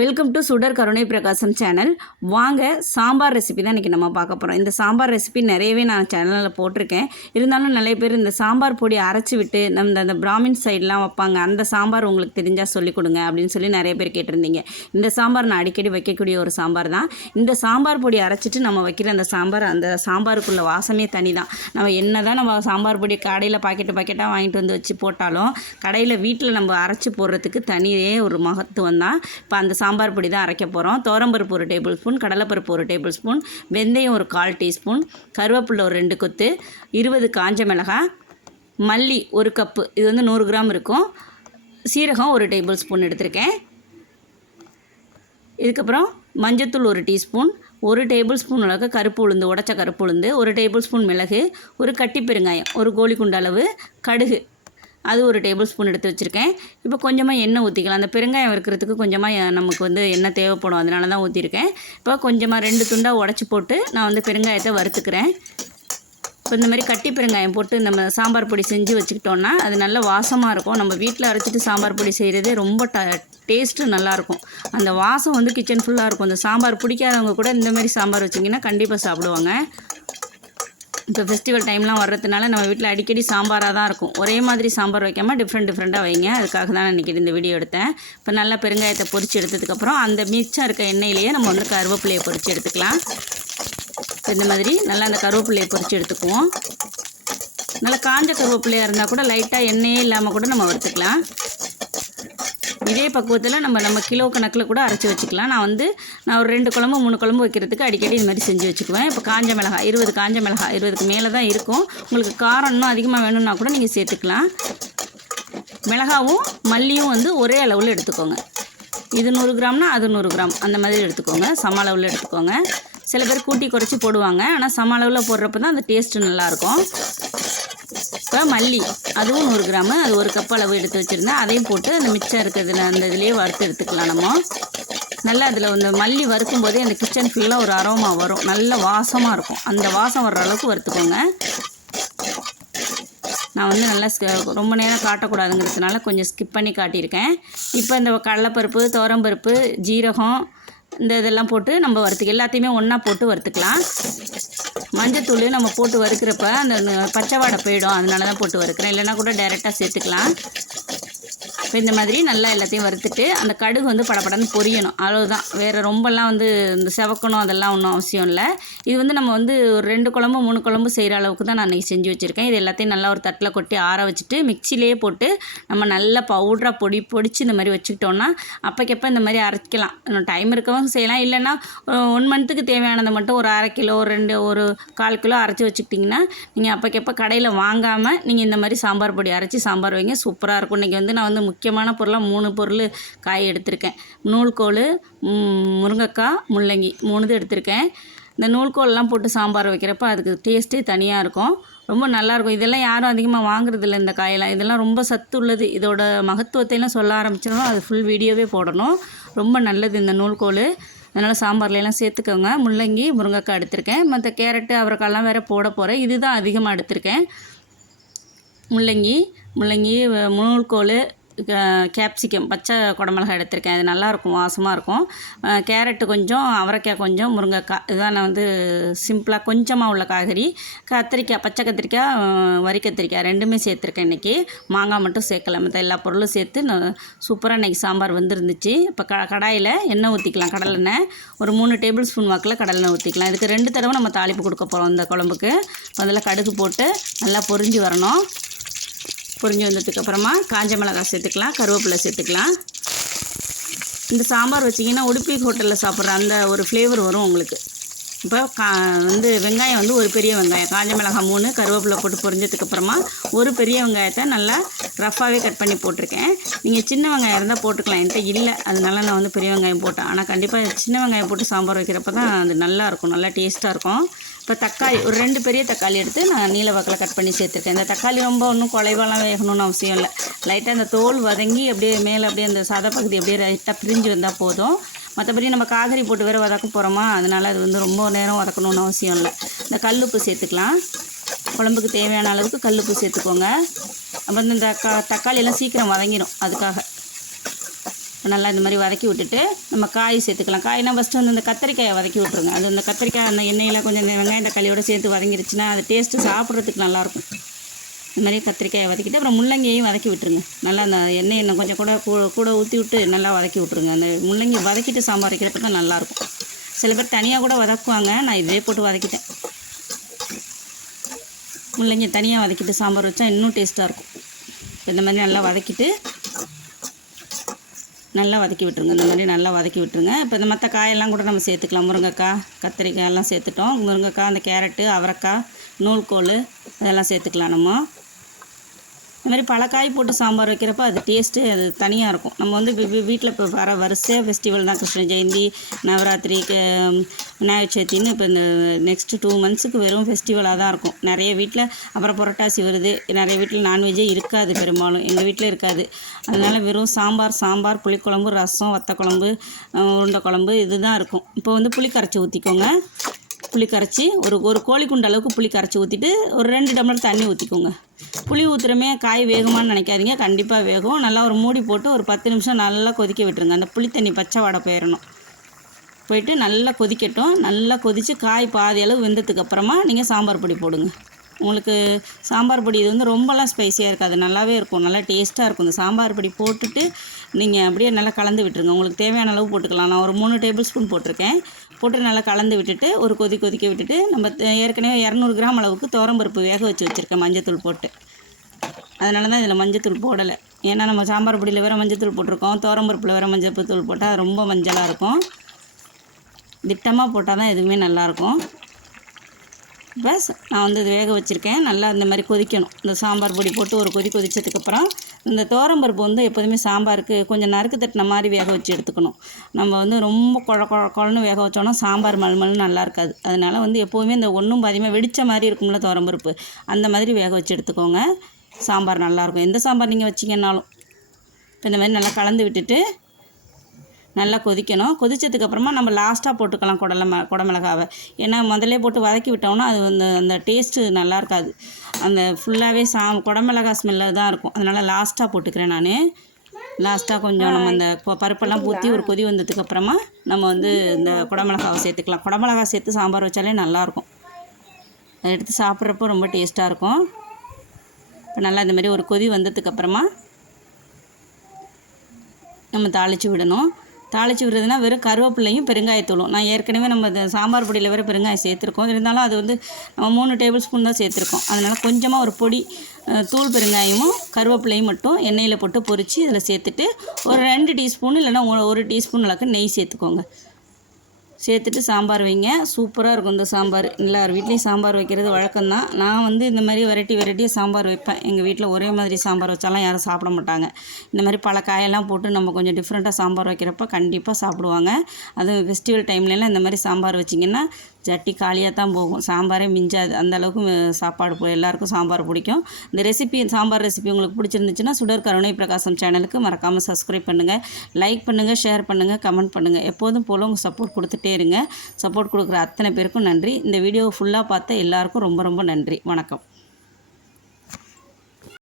Welcome to சுடர் கருணை பிரகாசம் சேனல் வாங்க சாம்பார் ரெசிபி தான் இன்றைக்கி நம்ம பார்க்க போகிறோம் இந்த சாம்பார் ரெசிபி நிறையவே நான் சேனலில் போட்டிருக்கேன். இருந்தாலும் நிறைய பேர் இந்த சாம்பார் பொடி அரைச்சி விட்டு நம்ம அந்த பிராமின் சைட்லாம் வைப்பாங்க. அந்த சாம்பார் உங்களுக்கு தெரிஞ்சால் சொல்லிக் கொடுங்க அப்படின்னு சொல்லி நிறைய பேர் கேட்டிருந்தீங்க. இந்த சாம்பார் நான் அடிக்கடி வைக்கக்கூடிய ஒரு சாம்பார் தான். இந்த சாம்பார் பொடி அரைச்சிட்டு நம்ம வைக்கிற அந்த சாம்பார் அந்த சாம்பாருக்குள்ள வாசமே தனி தான். நம்ம என்ன தான் நம்ம சாம்பார் பொடி கடையில் பாக்கெட்டு பாக்கெட்டாக வாங்கிட்டு வந்து வச்சு போட்டாலும் கடையில் வீட்டில் நம்ம அரைச்சி போடுறதுக்கு தனியே ஒரு மகத்துவம் தான். இப்போ அந்த சாம்பார் பொடி தான் அரைக்க போகிறோம் தோரம்பருப்பு ஒரு டேபிள் ஸ்பூன் கடலைப்பருப்பு ஒரு டேபிள் ஸ்பூன் வெந்தயம் ஒரு கால் டீஸ்பூன் கருவேப்பில்லை ஒரு ரெண்டு கொத்து இருபது காஞ்ச மிளகாய் மல்லி ஒரு கப்பு இது வந்து நூறு கிராம் இருக்கும். சீரகம் ஒரு டேபிள் ஸ்பூன் எடுத்திருக்கேன். இதுக்கப்புறம் மஞ்சத்தூள் ஒரு டீஸ்பூன் ஒரு டேபிள் ஸ்பூன் அளவுக்கு கருப்பு உளுந்து உடச்ச கருப்பு உளுந்து ஒரு டேபிள் ஸ்பூன் மிளகு ஒரு கட்டி பெருங்காயம் ஒரு கோழி குண்டு அளவு கடுகு அது ஒரு டேபிள் ஸ்பூன் எடுத்து வச்சுருக்கேன். இப்போ கொஞ்சமாக எண்ணெய் ஊற்றிக்கலாம் அந்த பெருங்காயம் வறுக்கிறதுக்கு கொஞ்சமாக நமக்கு வந்து எண்ணெய் தேவைப்படும். அதனால தான் ஊற்றிருக்கேன் இப்போ கொஞ்சமாக ரெண்டு துண்டாக உடச்சி போட்டு நான் வந்து பெருங்காயத்தை வறுத்துக்கிறேன். இப்போ இந்த மாதிரி கட்டி பெருங்காயம் போட்டு நம்ம சாம்பார் பொடி செஞ்சு வச்சுக்கிட்டோன்னா அது நல்ல வாசமாக இருக்கும். நம்ம வீட்டில் அரைச்சிட்டு சாம்பார் பொடி செய்கிறதே ரொம்ப ட டேஸ்ட்டு நல்லாயிருக்கும் அந்த வாசம் வந்து கிச்சன் ஃபுல்லாக இருக்கும். அந்த சாம்பார் பிடிக்காதவங்க கூட இந்த மாதிரி சாம்பார் வச்சிங்கன்னா கண்டிப்பாக சாப்பிடுவாங்க. இப்போ ஃபெஸ்டிவல் டைம்லாம் வர்றதுனால நம்ம வீட்டில் அடிக்கடி சாம்பாராக தான் இருக்கும். ஒரே மாதிரி சாம்பார் வைக்காமல் டிஃப்ரெண்ட் டிஃப்ரெண்ட்டாக வைங்க. அதுக்காக தான் நான் இன்றைக்கி இந்த வீடியோ எடுத்தேன். இப்போ நல்லா பெருங்காயத்தை பொறிச்சு எடுத்ததுக்கப்புறம் அந்த மிச்சம் இருக்க எண்ணெயிலேயே நம்ம வந்து கருவேப்பிலையை பொறிச்சு எடுத்துக்கலாம். இந்த மாதிரி நல்லா அந்த கருவேப்பிலையை பொறிச்சு எடுத்துக்குவோம். நல்லா காஞ்ச கருவேப்பிலையாக இருந்தால் கூட லைட்டாக எண்ணெயே இல்லாமல் கூட நம்ம வறுத்துக்கலாம். இதே பக்குவத்தில் நம்ம நம்ம கிலோ கணக்கில் கூட அரைச்சி வச்சுக்கலாம். நான் வந்து நான் ஒரு ரெண்டு குழம்பு மூணு குழம்பு வைக்கிறதுக்கு அடிக்கடி இந்த மாதிரி செஞ்சு வச்சுக்குவேன். இப்போ காஞ்ச மிளகாய் இருபது காஞ்ச மிளகாய் இருபதுக்கு மேலே தான் இருக்கும். உங்களுக்கு காரம் இன்னும் அதிகமாக வேணும்னா கூட நீங்கள் சேர்த்துக்கலாம். மிளகாவும் மல்லியும் வந்து ஒரே அளவில் எடுத்துக்கோங்க. இது நூறு கிராம்னா அது நூறு கிராம். அந்த மாதிரி எடுத்துக்கோங்க. சம அளவில் எடுத்துக்கோங்க. சில பேர் கூட்டி குறைச்சி போடுவாங்க. ஆனால் சம அளவில் போடுறப்ப தான் அந்த டேஸ்ட்டு நல்லாயிருக்கும் இப்போ மல்லி. அதுவும் நூறு கிராமு. அது ஒரு கப் அளவு எடுத்து வச்சுருந்தேன். அதையும் போட்டு அந்த மிச்சம் இருக்கிறதுல அந்த இதுலேயே வறுத்து எடுத்துக்கலாம் நம்ம. நல்லா அதில் இந்த மல்லி வறுக்கும் போதே அந்த கிச்சன் ஃபுல்லாக ஒரு அரோமா வரும். நல்ல வாசமாக இருக்கும். அந்த வாசம் வர்ற அளவுக்கு வறுத்துக்கோங்க. நான் வந்து நல்லா ரொம்ப நேரம் காட்டக்கூடாதுங்கிறதுனால கொஞ்சம் ஸ்கிப் பண்ணி காட்டியிருக்கேன். இப்போ இந்த கடலைப்பருப்பு தோரம்பருப்பு ஜீரகம் இந்த இதெல்லாம் போட்டு நம்ம வறுத்து எல்லாத்தையுமே ஒன்றா போட்டு வறுத்துக்கலாம். மஞ்சத்தூள் நம்ம போட்டு வறுக்கிறப்ப அந்த பச்சை வாடை போயிடும். அதனால தான் போட்டு வறுக்கிறேன். இல்லைன்னா கூட டைரெக்டாக சேர்த்துக்கலாம். இப்போ இந்த மாதிரி நல்லா எல்லாத்தையும் வறுத்துட்டு அந்த கடுகு வந்து படபடன்னு பொரியணும். அவ்வளோதான் வேறு ரொம்பலாம் வந்து இந்த செவக்கணும் அதெல்லாம் ஒன்றும் அவசியம் இல்லை. இது வந்து நம்ம வந்து ஒரு ரெண்டு குழம்பு மூணு குழம்பு செய்கிற அளவுக்கு தான் நான் இன்றைக்கி செஞ்சு வச்சுருக்கேன். இது எல்லாத்தையும் நல்லா ஒரு தட்டில் கொட்டி ஆற வச்சுட்டு மிக்சிலேயே போட்டு நம்ம நல்லா பவுடராக பொடி பொடிச்சு இந்த மாதிரி வச்சுக்கிட்டோன்னா அப்போக்கப்போ இந்த மாதிரி அரைக்கலாம். டைம் இருக்கவங்க செய்யலாம். இல்லைன்னா ஒன் மந்த்துக்கு தேவையானதை மட்டும் ஒரு அரை கிலோ ஒரு ரெண்டு ஒரு கால் கிலோ அரைச்சி வச்சுக்கிட்டிங்கன்னா நீங்கள் அப்போக்கப்போ கடையில் வாங்காமல் நீங்கள் இந்த மாதிரி சாம்பார் பொடி அரைச்சி சாம்பார் வைங்க. சூப்பராக இருக்கும். இன்றைக்கி வந்து நான் வந்து முக்கியமான பொருளாக மூணு பொருள் காய் எடுத்திருக்கேன். நூல்கோல் முருங்கைக்காய் முள்ளங்கி மூணுது எடுத்திருக்கேன். இந்த நூல்கோல்லாம் போட்டு சாம்பார் வைக்கிறப்ப அதுக்கு டேஸ்ட்டே தனியாக இருக்கும். ரொம்ப நல்லாயிருக்கும் இதெல்லாம் யாரும் அதிகமாக வாங்குறதில்ல இந்த காயெல்லாம். இதெல்லாம் ரொம்ப சத்து உள்ளது. இதோட மகத்துவத்தையெல்லாம் சொல்ல ஆரம்பிச்சிடணும். அது ஃபுல் வீடியோவே போடணும். ரொம்ப நல்லது இந்த நூல்கோல் அதனால் சாம்பார்லாம் சேர்த்துக்கோங்க. முள்ளங்கி முருங்கைக்காய் எடுத்திருக்கேன். மற்ற கேரட்டு அவரைக்காயெல்லாம் வேறு போட போகிறேன் இதுதான் அதிகமாக எடுத்திருக்கேன். முள்ளங்கி முள்ளங்கி வ- நூல்கோல் கேப்சிகம் பச்சை குடமிளகாய் எடுத்திருக்கேன். அது நல்லாயிருக்கும் வாசமாக இருக்கும். கேரட்டு கொஞ்சம் அவரைக்காய் கொஞ்சம் முருங்கைக்காய். இதான் நான் வந்து சிம்பிளாக கொஞ்சமாக உள்ள காய்கறி. கத்திரிக்காய் பச்சை கத்திரிக்காய் வரி கத்திரிக்காய் ரெண்டுமே சேர்த்துருக்கேன் இன்றைக்கி மாங்காய் மட்டும் சேர்க்கல மற்ற எல்லா பொருளும் சேர்த்து நான் சூப்பராக இன்றைக்கி சாம்பார் வந்துருந்துச்சு. இப்போ க கடாயில் எண்ணெய் ஊற்றிக்கலாம் கடலெண்ணெய் ஒரு மூணு டேபிள் ஸ்பூன் வாக்கில் கடலெண்ணெய் ஊற்றிக்கலாம் இதுக்கு ரெண்டு தடவை நம்ம தாளிப்பு கொடுக்க போகிறோம் இந்த குழம்புக்கு. முதல்ல கடுகு போட்டு நல்லா பொரிஞ்சு வரணும். பொரிஞ்சு வந்ததுக்கப்புறமா காஞ்ச மிளகாய் சேர்த்துக்கலாம் கருவேப்பிலை சேர்த்துக்கலாம். இந்த சாம்பார் வச்சிங்கன்னா உடுப்பி ஹோட்டலில் சாப்பிட்ற அந்த ஒரு ஃப்ளேவர் வரும் உங்களுக்கு. இப்போ கா வந்து வெங்காயம் வந்து ஒரு பெரிய வெங்காயம். காஞ்ச மிளகாய் மூணு கருவேப்பிலை போட்டு பொரிஞ்சதுக்கப்புறமா ஒரு பெரிய வெங்காயத்தை நல்லா ரஃப்பாகவே கட் பண்ணி போட்டிருக்கேன். நீங்கள் சின்ன வெங்காயம் இருந்தால் போட்டுக்கலாம். என்கிட்ட இல்லை. அதனால நான் வந்து பெரிய வெங்காயம் போட்டேன். ஆனால் கண்டிப்பாக சின்ன வெங்காயம் போட்டு சாம்பார் வைக்கிறப்ப தான் அது நல்லா இருக்கும். நல்லா டேஸ்ட்டாக இருக்கும். இப்போ தக்காளி ஒரு ரெண்டு பெரிய தக்காளி எடுத்து நான் நீல வாக்கில் கட் பண்ணி சேர்த்துருக்கேன். இந்த தக்காளி ரொம்ப ஒன்றும் குலைவெல்லாம் வேகணும்னு அவசியம் இல்லை. லைட்டாக அந்த தோல் வதங்கி அப்படியே மேலே அப்படியே அந்த சாதா பகுதி அப்படியே லைட்டாக பிரிஞ்சு வந்தால் போதும். மற்றபடி நம்ம காய்கறி போட்டு வேறு வதக்க போகிறோமா அதனால் அது வந்து ரொம்ப நேரம் வதக்கணும்னு அவசியம் இல்லை. இந்த கல்லுப்பு சேர்த்துக்கலாம். குழம்புக்கு தேவையான அளவுக்கு கல்லுப்பு சேர்த்துக்கோங்க. அப்புறம் இந்த தக்கா தக்காளி எல்லாம் சீக்கிரம் வதங்கிடும். அதுக்காக. நல்லா இந்த மாதிரி வதக்கி விட்டுட்டு நம்ம காய் சேர்த்துக்கலாம். காய்னால் ஃபஸ்ட்டு வந்து இந்த கத்திரிக்காயை வதக்கி விட்ருங்க அது அந்த கத்திரிக்காய் அந்த எண்ணெயில் கொஞ்சம் வெங்காயம் தக்காளியோடு சேர்த்து வதங்கிருச்சுன்னா அது டேஸ்ட்டு சாப்பிட்றதுக்கு நல்லாயிருக்கும். இந்த மாதிரி கத்திரிக்காயை வதக்கிட்டு அப்புறம் முள்ளங்கியையும் வதக்கி விட்டுருங்க. நல்லா அந்த எண்ணெய் இன்னும் கொஞ்சம் கூட கூ- கூட ஊற்றி விட்டு நல்லா வதக்கி விட்ருங்க அந்த முள்ளங்கி வதக்கிட்டு சாம்பார் வைக்கிறப்ப தான் நல்லாயிருக்கும். சில பேர் தனியாக கூட வதக்குவாங்க. நான் இதே போட்டு வதக்கிட்டேன். முள்ளங்கி தனியாக வதக்கிட்டு சாம்பார் வச்சா இன்னும் டேஸ்ட்டாக இருக்கும். இந்த மாதிரி நல்லா வதக்கிட்டு நல்லா வதக்கி விட்டுருங்க. இந்த மாதிரி நல்லா வதக்கி விட்டுருங்க. இப்போ இந்த மற்ற காயெல்லாம் கூட நம்ம சேர்த்துக்கலாம். முருங்கைக்காய் கத்திரிக்காய் எல்லாம் சேர்த்துட்டோம். முருங்கைக்காய் அந்த கேரட்டு அவரைக்காய் நூல்கோல் அதெல்லாம் சேர்த்துக்கலாம் நம்ம. இதுமாதிரி மாதிரி பல காய் போட்டு சாம்பார் வைக்கிறப்ப அது டேஸ்ட்டு அது தனியாக இருக்கும். நம்ம வந்து வீட்டில் இப்போ வர வரிசையாக ஃபெஸ்டிவல் தான். கிருஷ்ண ஜெயந்தி நவராத்திரி விநாயகர் சதுர்த்தின்னு இப்போ இந்த நெக்ஸ்ட்டு டூ மந்த்ஸுக்கு வெறும் ஃபெஸ்டிவலாக தான் இருக்கும். நிறைய வீட்டில் அப்புறம் புரட்டாசி வருது. நிறைய வீட்டில் நான்வெஜ்ஜே இருக்காது பெரும்பாலும். எங்கள் வீட்டில் இருக்காது. அதனால் வெறும் சாம்பார் சாம்பார் புளிக்குழம்பு ரசம் வத்த குழம்பு உருண்டை குழம்பு இதுதான் இருக்கும். இப்போ வந்து புளி கரைச்சி ஊற்றிக்கோங்க புளி கரைச்சி ஒரு ஒரு கோழி குண்டு அளவுக்கு புளி கரைச்சி ஊற்றிட்டு ஒரு ரெண்டு டம்ளர் தண்ணி ஊற்றிக்கோங்க புளி ஊற்றுறமே காய் வேகுமான்னு நினைக்காதீங்க. கண்டிப்பாக வேகும். நல்லா ஒரு மூடி போட்டு ஒரு பத்து நிமிஷம் நல்லா கொதிக்க விட்டுருங்க. அந்த புளி தண்ணி பச்சை வாடை போயிடணும் போயிட்டு நல்லா கொதிக்கட்டும். நல்லா கொதித்து காய் பாதி அளவு வெந்ததுக்கு அப்புறமா நீங்கள் சாம்பார் பொடி போடுங்க. உங்களுக்கு சாம்பார் பொடி இது வந்து ரொம்பலாம் ஸ்பைசியாக இருக்காது. நல்லாவே இருக்கும். நல்லா டேஸ்ட்டாக இருக்கும். இந்த சாம்பார் பொடி போட்டுட்டு நீங்கள் அப்படியே நல்லா கலந்து விட்டுருங்க. உங்களுக்கு தேவையான அளவு போட்டுக்கலாம். நான் ஒரு மூணு டேபிள் ஸ்பூன் போட்டிருக்கேன். போட்டு நல்லா கலந்து விட்டுட்டு ஒரு கொதி கொதிக்க விட்டுட்டு நம்ம ஏற்கனவே இரநூறு கிராம் அளவுக்கு தோரம்பருப்பு வேக வச்சு வச்சுருக்கேன் மஞ்சத்தூள் போட்டு. அதனால தான் இதில் மஞ்சத்தூள் போடலை. ஏன்னா நம்ம சாம்பார் பொடியில் வேறு மஞ்சத்தூள் போட்டிருக்கோம். தோரம்பருப்பில் வேறு மஞ்சள் தூள் போட்டால் ரொம்ப மஞ்சளாக இருக்கும். திட்டமாக போட்டால் தான் எதுவுமே நல்லாயிருக்கும் பஸ் நான் வந்து இது வேக வச்சுருக்கேன். நல்லா இந்த மாதிரி கொதிக்கணும். இந்த சாம்பார் பொடி போட்டு ஒரு கொதி கொதிச்சதுக்கப்புறம் இந்த தோரம்பருப்பு வந்து எப்போதுமே சாம்பாருக்கு கொஞ்சம் நறுக்கு தட்டின மாதிரி வேக வச்சு எடுத்துக்கணும். நம்ம வந்து ரொம்ப குழ குழ குழன்னு வேக வச்சோன்னா சாம்பார் மல்மல்னு நல்லா இருக்காது. அதனால் வந்து எப்போதுமே இந்த ஒன்றும் பாதியமாக வெடித்த மாதிரி இருக்கும்ல தோரம்பருப்பு அந்த மாதிரி வேக வச்சு எடுத்துக்கோங்க. சாம்பார் நல்லாயிருக்கும் எந்த சாம்பார் நீங்கள் வச்சிங்கன்னாலும். இப்போ இந்த மாதிரி நல்லா கலந்து விட்டுட்டு நல்லா கொதிக்கணும். கொதித்ததுக்கு அப்புறமா நம்ம லாஸ்ட்டாக போட்டுக்கலாம் குடல ம குடமிளகாவை ஏன்னா முதல்ல போட்டு வதக்கி விட்டோம்னா அது வந்து அந்த டேஸ்ட்டு நல்லா இருக்காது. அந்த ஃபுல்லாகவே சா குடமிளகா ஸ்மெல்ல தான் இருக்கும். அதனால் லாஸ்ட்டாக போட்டுக்கிறேன் நான். லாஸ்ட்டாக கொஞ்சம் நம்ம அந்த ப- பருப்பெல்லாம் ஊற்றி ஒரு கொதி வந்ததுக்கு அப்புறமா நம்ம வந்து இந்த குடமிளகாவை சேர்த்துக்கலாம். குடமிளகா சேர்த்து சாம்பார் வச்சாலே நல்லாயிருக்கும் அதை எடுத்து சாப்பிட்றப்போ ரொம்ப டேஸ்ட்டாக இருக்கும். இப்போ நல்லா இந்த மாதிரி ஒரு கொதி வந்ததுக்கப்புறமா நம்ம தாளித்து விடணும். தாளித்து விடுறதுனா வெறும் கருவேப்பிள்ளையும் பெருங்காயத்தூளும். நான் ஏற்கனவே நம்ம சாம்பார் பொடியில் வேறு பெருங்காயம் சேர்த்துருக்கோம். இருந்தாலும் அது வந்து நம்ம மூணு டேபிள் ஸ்பூன் தான் சேர்த்துருக்கோம். அதனால் கொஞ்சமாக ஒரு பொடி தூள் பெருங்காயமும் கருவேப்பிலையும் மட்டும் எண்ணெயில் போட்டு பொரித்து இதில் சேர்த்துட்டு ஒரு ரெண்டு டீஸ்பூன் இல்லைன்னா ஒரு- ஒரு டீஸ்பூன் அளவுக்கு நெய் சேர்த்துக்கோங்க. சேர்த்துட்டு சாம்பார் வைங்க. சூப்பராக இருக்கும் இந்த சாம்பார். எல்லார் வீட்லேயும் சாம்பார் வைக்கிறது வழக்கம்தான். நான் வந்து இந்த மாதிரி வெரைட்டி வெரைட்டியாக சாம்பார் வைப்பேன். எங்கள் வீட்டில் ஒரே மாதிரி சாம்பார் வச்சாலாம் யாரும் சாப்பிட மாட்டாங்க. இந்த மாதிரி பல காயெல்லாம் போட்டு நம்ம கொஞ்சம் டிஃப்ரெண்ட்டாக சாம்பார் வைக்கிறப்ப கண்டிப்பாக சாப்பிடுவாங்க. அதுவும் ஃபெஸ்டிவல் டைம்லலாம் இந்த மாதிரி சாம்பார் வச்சிங்கன்னா சட்டி காலியாக தான் போகும். சாம்பாரே மிஞ்சாது. அந்தளவுக்கு சாப்பாடு போ எல்லாருக்கும் சாம்பார் பிடிக்கும். இந்த ரெசிபி சாம்பார் ரெசிபி உங்களுக்கு பிடிச்சிருந்துச்சுன்னா சுடர் கருணை பிரகாசம் சேனலுக்கு மறக்காமல் சப்ஸ்கிரைப் பண்ணுங்கள் லைக் பண்ணுங்கள் ஷேர் பண்ணுங்கள் கமெண்ட் பண்ணுங்கள் எப்போதும் போல் உங்கள் சப்போர்ட் கொடுத்துட்டே இருங்க. சப்போர்ட் கொடுக்குற அத்தனை பேருக்கும் நன்றி. இந்த வீடியோவை ஃபுல்லாக பார்த்த எல்லாருக்கும் ரொம்ப ரொம்ப நன்றி. வணக்கம்.